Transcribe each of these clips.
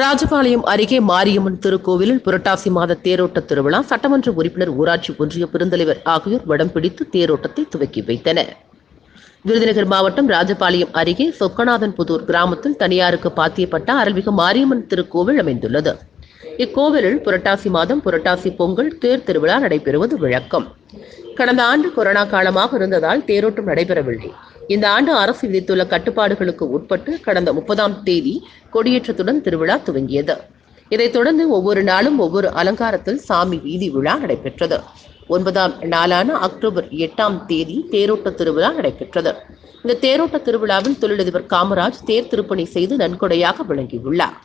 ராஜபாளையம் அருகே மாரியம்மன் திருக்கோவிலில் புரட்டாசி மாத தேரோட்ட திருவிழா சட்டமன்ற உறுப்பினர் ஊராட்சி ஒன்றிய பெருந்தலைவர் ஆகியோர் வடம் பிடித்து தேரோட்டத்தை துவக்கி வைத்தனர். விருதுநகர் மாவட்டம் ராஜபாளையம் அருகே சொக்கநாதன் புதூர் கிராமத்தில் தனியாருக்கு பாத்தியப்பட்ட அருள்மிகு மாரியம்மன் திருக்கோவில் அமைந்துள்ளது. இக்கோவிலில் புரட்டாசி மாதம் புரட்டாசி பொங்கல் தேர் திருவிழா நடைபெறுவது வழக்கம். கடந்த ஆண்டு கொரோனா காலமாக இருந்ததால் தேரோட்டம் நடைபெறவில்லை. இந்த ஆண்டு அரசு விதித்துள்ள கட்டுப்பாடுகளுக்கு உட்பட்டு கடந்த முப்பதாம் தேதி கொடியேற்றத்துடன் திருவிழா துவங்கியது. இதைத் தொடர்ந்து ஒவ்வொரு நாளும் ஒவ்வொரு அலங்காரத்தில் சாமி வீதி விழா நடைபெற்றது. ஒன்பதாம் நாளான அக்டோபர் எட்டாம் தேதி தேரோட்ட திருவிழா நடைபெற்றது. இந்த தேரோட்ட திருவிழாவில் தொழிலதிபர் காமராஜ் தேர் திருப்பணி செய்து நன்கொடையாக விளங்கியுள்ளார்.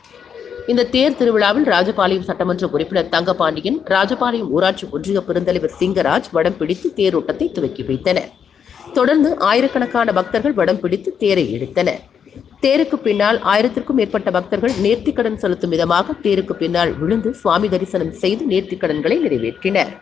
இந்த தேர் திருவிழாவில் ராஜபாளையம் சட்டமன்ற உறுப்பினர் தங்கபாண்டியன் ராஜபாளையம் ஊராட்சி ஒன்றிய பெருந்தலைவர் சிங்கராஜ் வடம் பிடித்து தேரோட்டத்தை துவக்கி வைத்தனர். தொடர்ந்து ஆயிரக்கணக்கான பக்தர்கள் வடம் பிடித்து தேரை இழுத்தனர் தேருக்கு பின்னால் ஆயிரத்திற்கும் மேற்பட்ட பக்தர்கள் நேர்த்திக்கடன் செலுத்தும் விதமாக தேருக்கு பின்னால் விழுந்து சுவாமி தரிசனம் செய்து நேர்த்திக்கடன்களை நிறைவேற்றினர்